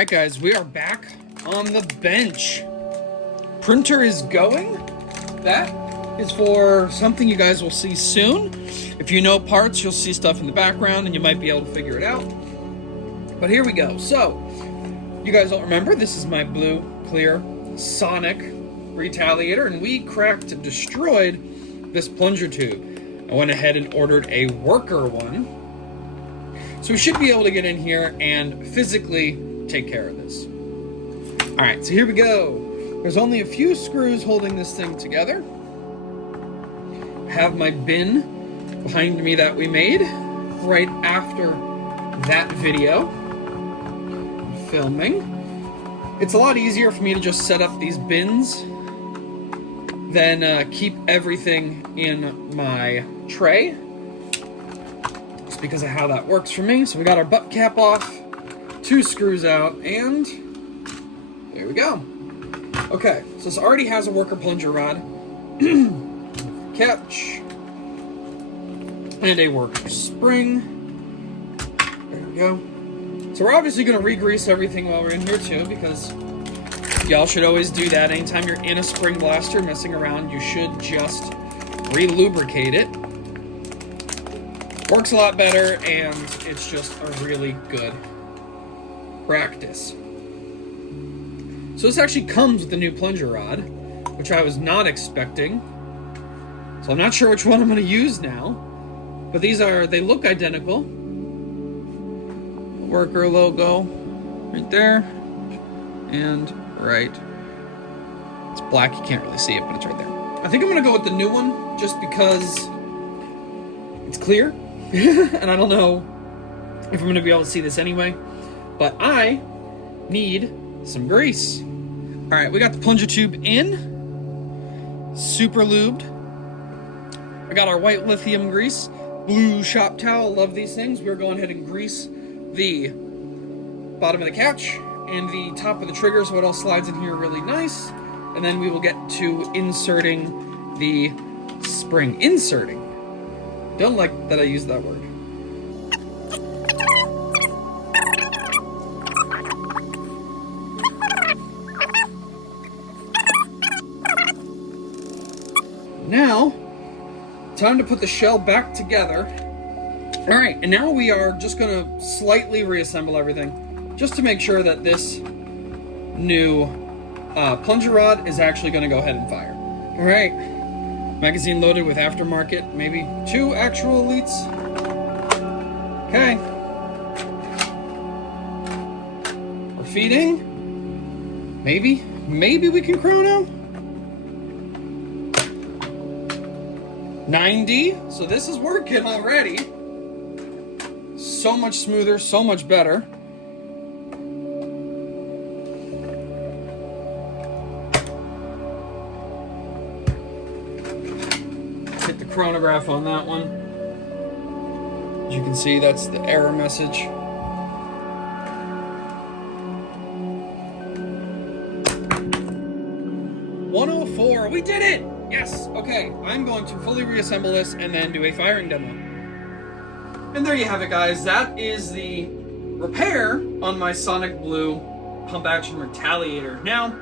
right, guys, we are back on the bench. Printer is going. That is for something you guys will see soon. If you know parts, you'll see stuff in the background and you might be able to figure it out. But here we go. So, you guys don't remember, this is my blue, clear, Sonic Retailiator, and we cracked and destroyed this plunger tube. I went ahead and ordered a worker one. So we should be able to get in here and physically take care of this. All right, so here we go. There's only a few screws holding this thing together. I have my bin behind me that we made right after that video. Filming. It's a lot easier for me to just set up these bins than keep everything in my tray. Just because of how that works for me. So we got our butt cap off, 2 screws out, and there we go. Okay, so this already has a worker plunger rod, catch, and a worker spring. There we go. So we're obviously going to re-grease everything while we're in here too, because y'all should always do that. Anytime you're in a spring blaster messing around, you should just re-lubricate it. Works a lot better, and it's just a really good practice. So this actually comes with the new plunger rod, which I was not expecting. So I'm not sure which one I'm going to use now, but they look identical. Worker logo right there, and right. It's black, you can't really see it, but it's right there. I think I'm going to go with the new one, just because it's clear, and I don't know if I'm going to be able to see this anyway, but I need some grease. All right, we got the plunger tube in, super lubed. I got our white lithium grease, blue shop towel, love these things. We're going ahead and grease the bottom of the catch and the top of the trigger so it all slides in here really nice. And then we will get to inserting the spring. Inserting. Don't like that I use that word. Now, time to put the shell back together. All right, and now we are just gonna slightly reassemble everything just to make sure that this new plunger rod is actually gonna go ahead and fire. All right, magazine loaded with aftermarket, maybe 2 actual elites. Okay. We're feeding. Maybe we can chrono. 90, so this is working already. So much smoother, so much better. Hit the chronograph on that one. As you can see, that's the error message. $104, we did it! Yes, okay, I'm going to fully reassemble this and then do a firing demo. And there you have it, guys. That is the repair on my Sonic Blue pump action Retailiator. Now,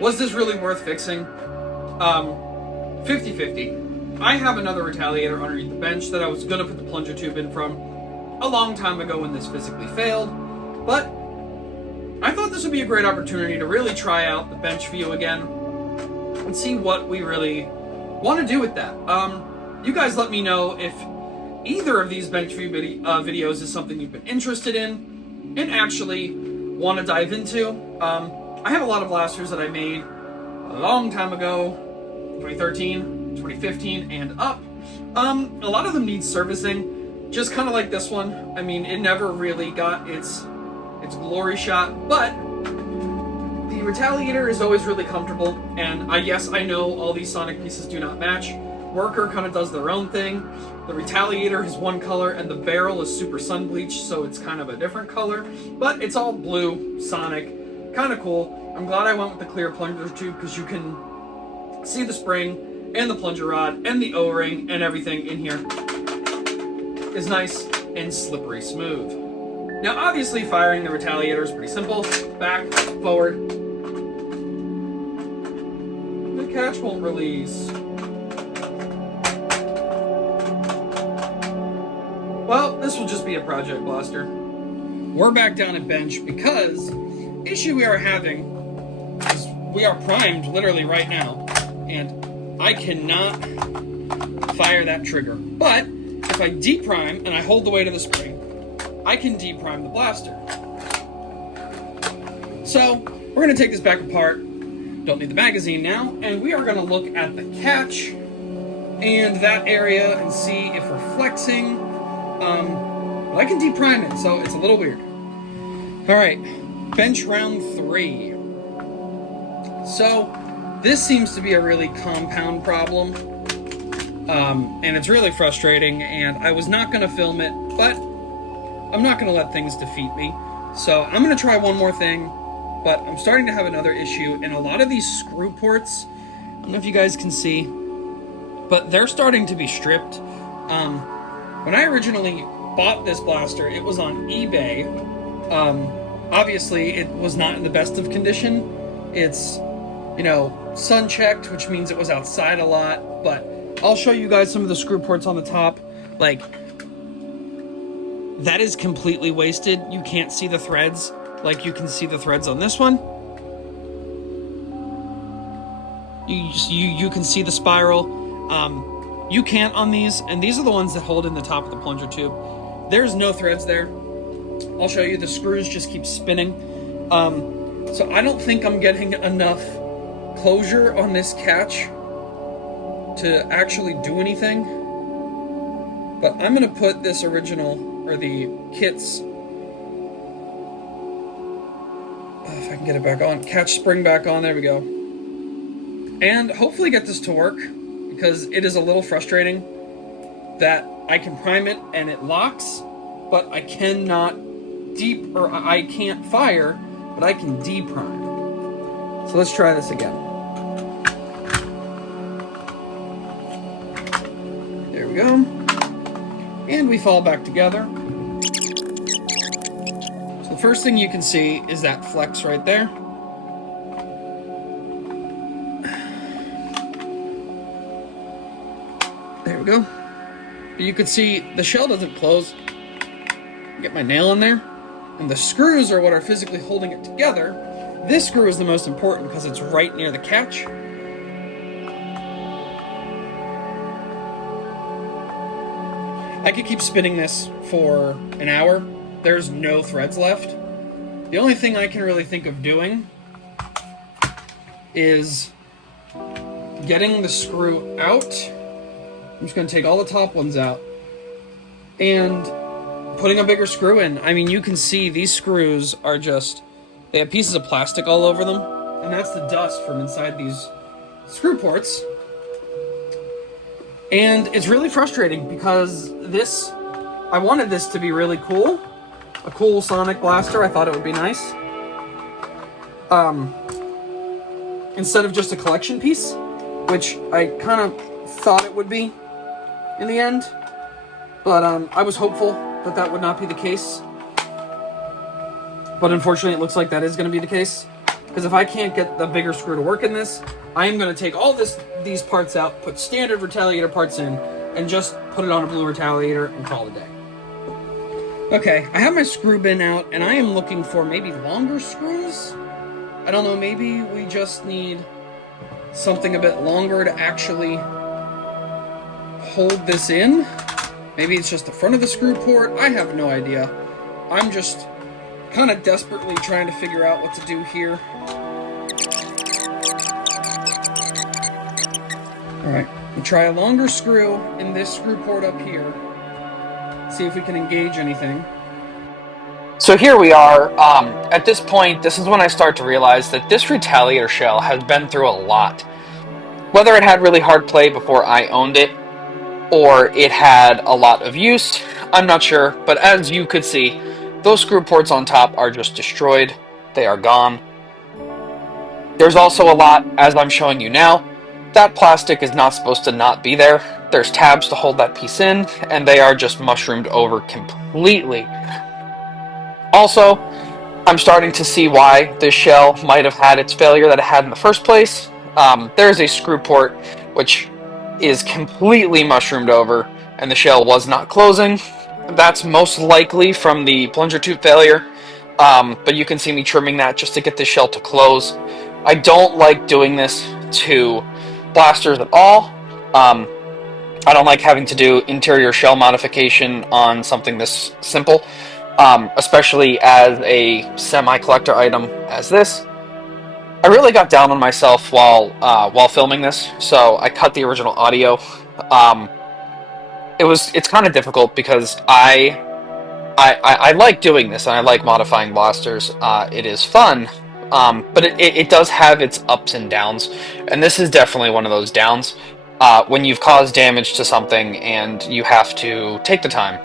was this really worth fixing? 50-50. I have another Retailiator underneath the bench that I was going to put the plunger tube in from a long time ago when this physically failed, but I thought this would be a great opportunity to really try out the bench view again and see what we really want to do with that. You guys let me know if either of these bench view videos is something you've been interested in and actually want to dive into. I have a lot of blasters that I made a long time ago, 2013, 2015, and up. A lot of them need servicing, just kind of like this one. I mean, it never really got its glory shot, but the Retailiator is always really comfortable, and yes, I know all these Sonic pieces do not match. Worker kind of does their own thing. The Retailiator is one color, and the barrel is super sun bleached, so it's kind of a different color. But it's all blue, Sonic, kind of cool. I'm glad I went with the clear plunger tube because you can see the spring and the plunger rod and the O-ring and everything in here is nice and slippery smooth. Now, obviously, firing the Retailiator is pretty simple. Back, forward. The catch won't release. Well, this will just be a project blaster. We're back down at bench because the issue we are having is we are primed literally right now, and I cannot fire that trigger. But if I deprime and I hold the weight of the spring, I can deprime the blaster. So we're going to take this back apart. Don't need the magazine now, and we are going to look at the catch and that area and see if we're flexing. But I can deprime it, so it's a little weird. All right, bench round 3. So this seems to be a really compound problem, and it's really frustrating, and I was not going to film it, but I'm not going to let things defeat me. So I'm going to try one more thing, but I'm starting to have another issue, and a lot of these screw ports, I don't know if you guys can see, but they're starting to be stripped. When I originally bought this blaster, it was on eBay. Obviously, it was not in the best of condition. It's, sun checked, which means it was outside a lot, but I'll show you guys some of the screw ports on the top. Like, that is completely wasted. You can't see the threads like you can see the threads on this one. You can see the spiral. You can't on these, and these are the ones that hold in the top of the plunger tube. There's no threads there. I'll show you, the screws just keep spinning. So I don't think I'm getting enough closure on this catch to actually do anything. But I'm gonna put this original, or the kits, if I can get it back on, catch spring back on, there we go. And hopefully get this to work, because it is a little frustrating that I can prime it and it locks, but I cannot I can't fire, but I can deprime. So let's try this again. There we go. And we fall back together. So the first thing you can see is that flex right there. There we go. You can see the shell doesn't close. Get my nail in there. And the screws are what are physically holding it together. This screw is the most important because it's right near the catch. I could keep spinning this for an hour. There's no threads left. The only thing I can really think of doing is getting the screw out. I'm just going to take all the top ones out and putting a bigger screw in. I mean, you can see these screws are just, they have pieces of plastic all over them, and that's the dust from inside these screw ports. And it's really frustrating because this, I wanted this to be really cool, a cool sonic blaster. I thought it would be nice. Instead of just a collection piece, which I kind of thought it would be in the end, but I was hopeful that that would not be the case. But unfortunately, it looks like that is going to be the case, because if I can't get the bigger screw to work in this, I am going to take all these parts out, put standard Retailiator parts in, and just put it on a blue Retailiator and call it a day. Okay, I have my screw bin out, and I am looking for maybe longer screws. I don't know, maybe we just need something a bit longer to actually hold this in. Maybe it's just the front of the screw port. I have no idea. I'm just kind of desperately trying to figure out what to do here. Alright, we'll try a longer screw in this screw port up here. See if we can engage anything. So here we are. At this point, this is when I start to realize that this Retailiator shell has been through a lot. Whether it had really hard play before I owned it, or it had a lot of use, I'm not sure, but as you could see, those screw ports on top are just destroyed. They are gone. There's also a lot, as I'm showing you now. That plastic is not supposed to not be there. There's tabs to hold that piece in, and they are just mushroomed over completely. Also, I'm starting to see why this shell might have had its failure that it had in the first place. There's a screw port which is completely mushroomed over, and the shell was not closing. That's most likely from the plunger tube failure, but you can see me trimming that just to get the shell to close. I don't like doing this to blasters at all. I don't like having to do interior shell modification on something this simple, especially as a semi-collector item as this. I really got down on myself while filming this, so I cut the original audio. Um, it's kind of difficult because I like doing this and I like modifying blasters. It is fun, but it does have its ups and downs, and this is definitely one of those downs. When you've caused damage to something and you have to take the time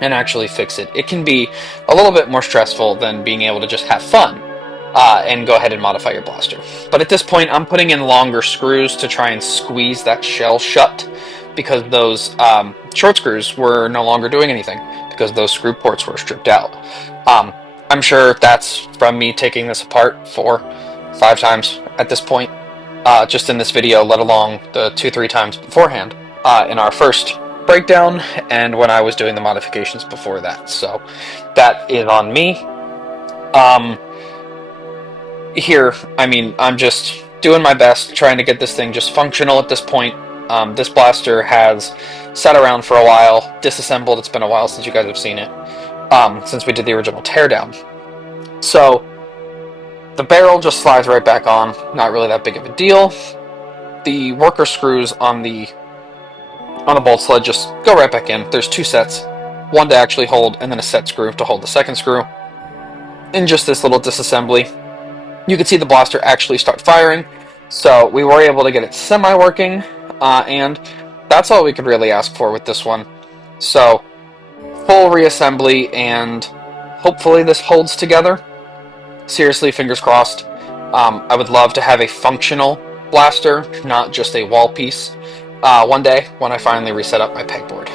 and actually fix it, it can be a little bit more stressful than being able to just have fun and go ahead and modify your blaster. But at this point, I'm putting in longer screws to try and squeeze that shell shut, because those short screws were no longer doing anything because those screw ports were stripped out. I'm sure that's from me taking this apart 4-5 times at this point, just in this video, let alone the 2-3 times beforehand in our first breakdown and when I was doing the modifications before that. So that is on me. Here, I mean, I'm just doing my best trying to get this thing just functional at this point. This blaster has sat around for a while, disassembled. It's been a while since you guys have seen it, since we did the original teardown. So the barrel just slides right back on, not really that big of a deal. The worker screws on the bolt sled just go right back in. There's 2 sets, one to actually hold and then a set screw to hold the second screw. In just this little disassembly, you can see the blaster actually start firing, so we were able to get it semi-working, and that's all we could really ask for with this one. So, full reassembly, and hopefully this holds together. Seriously, fingers crossed. I would love to have a functional blaster, not just a wall piece, one day when I finally reset up my pegboard.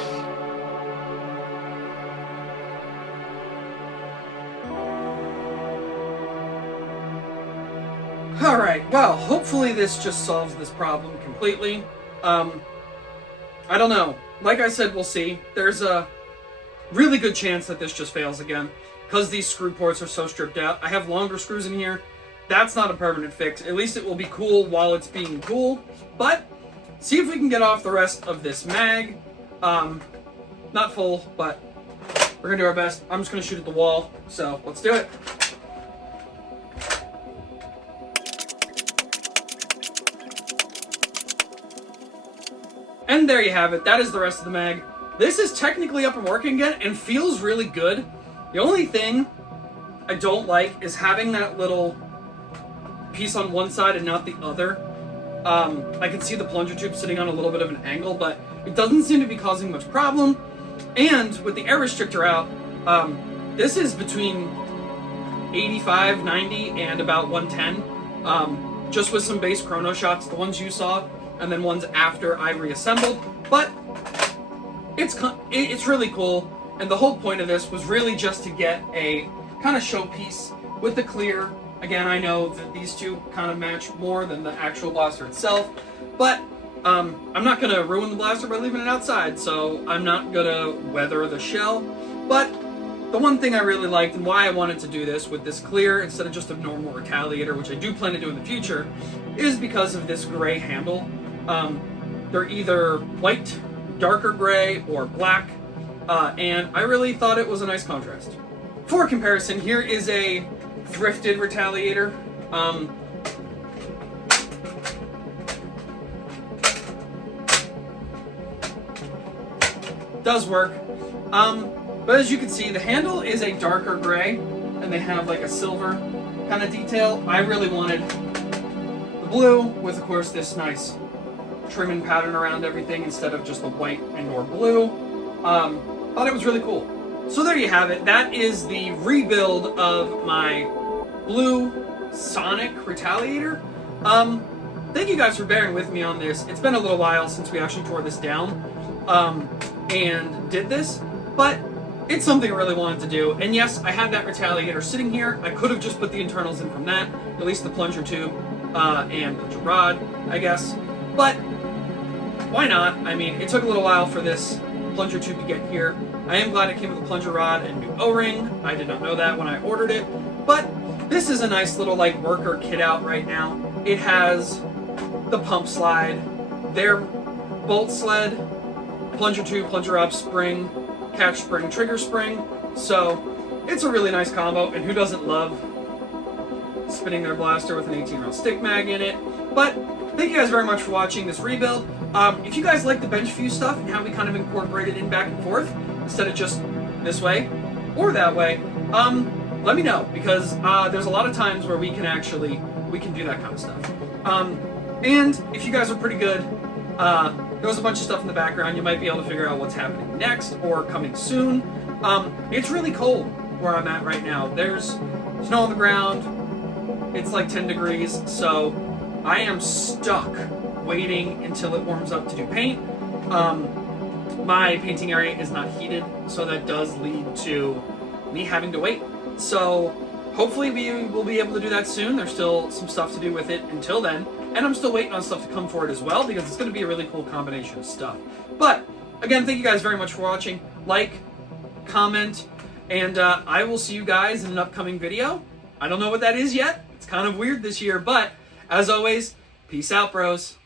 Alright, well, hopefully this just solves this problem completely. I don't know. Like I said, we'll see. There's a really good chance that this just fails again, because these screw ports are so stripped out. I have longer screws in here. That's not a permanent fix. At least it will be cool while it's being cool. But, see if we can get off the rest of this mag. Not full, but we're going to do our best. I'm just going to shoot at the wall, so let's do it. And there you have it. That is the rest of the mag. This is technically up and working again and feels really good. The only thing I don't like is having that little piece on one side and not the other. I can see the plunger tube sitting on a little bit of an angle, but it doesn't seem to be causing much problem. And with the air restrictor out, this is between 85, 90, and about 110. Just with some base chrono shots, the ones you saw, and then ones after I reassembled. But it's really cool, and the whole point of this was really just to get a kind of showpiece with the clear. Again, I know that these two kind of match more than the actual blaster itself, but I'm not going to ruin the blaster by leaving it outside, so I'm not going to weather the shell. But the one thing I really liked, and why I wanted to do this with this clear instead of just a normal Retailiator, which I do plan to do in the future, is because of this gray handle. They're either white, darker gray, or black, and I really thought it was a nice contrast. For comparison, here is a thrifted Retailiator. Does work. But as you can see, the handle is a darker gray, and they have like a silver kind of detail. I really wanted the blue with, of course, this nice trimming pattern around everything instead of just the white and or blue. Thought it was really cool. So there you have it. That is the rebuild of my blue Sonic Retailiator. Thank you guys for bearing with me on this. It's been a little while since we actually tore this down and did this, but it's something I really wanted to do. And yes, I had that Retailiator sitting here. I could have just put the internals in from that, at least the plunger tube and plunger rod, I guess. But why not? I mean, it took a little while for this plunger tube to get here. I am glad it came with a plunger rod and new O-ring. I did not know that when I ordered it. But this is a nice little like worker kit out right now. It has the pump slide, their bolt sled, plunger tube, plunger up, spring, catch spring, trigger spring. So it's a really nice combo, and who doesn't love spinning their blaster with an 18-round stick mag in it? But thank you guys very much for watching this rebuild. If you guys like the bench view stuff and how we kind of incorporated in back and forth instead of just this way or that way, let me know, because there's a lot of times where we can do that kind of stuff. And if you guys are pretty good, there was a bunch of stuff in the background. You might be able to figure out what's happening next or coming soon. It's really cold where I'm at right now. There's snow on the ground. It's like 10 degrees, so I am stuck waiting until it warms up to do paint. My painting area is not heated, so that does lead to me having to wait. So hopefully we will be able to do that soon. There's still some stuff to do with it until then. And I'm still waiting on stuff to come for it as well, because it's going to be a really cool combination of stuff. But again, thank you guys very much for watching. Like, comment, and I will see you guys in an upcoming video. I don't know what that is yet. It's kind of weird this year, but as always, peace out, bros.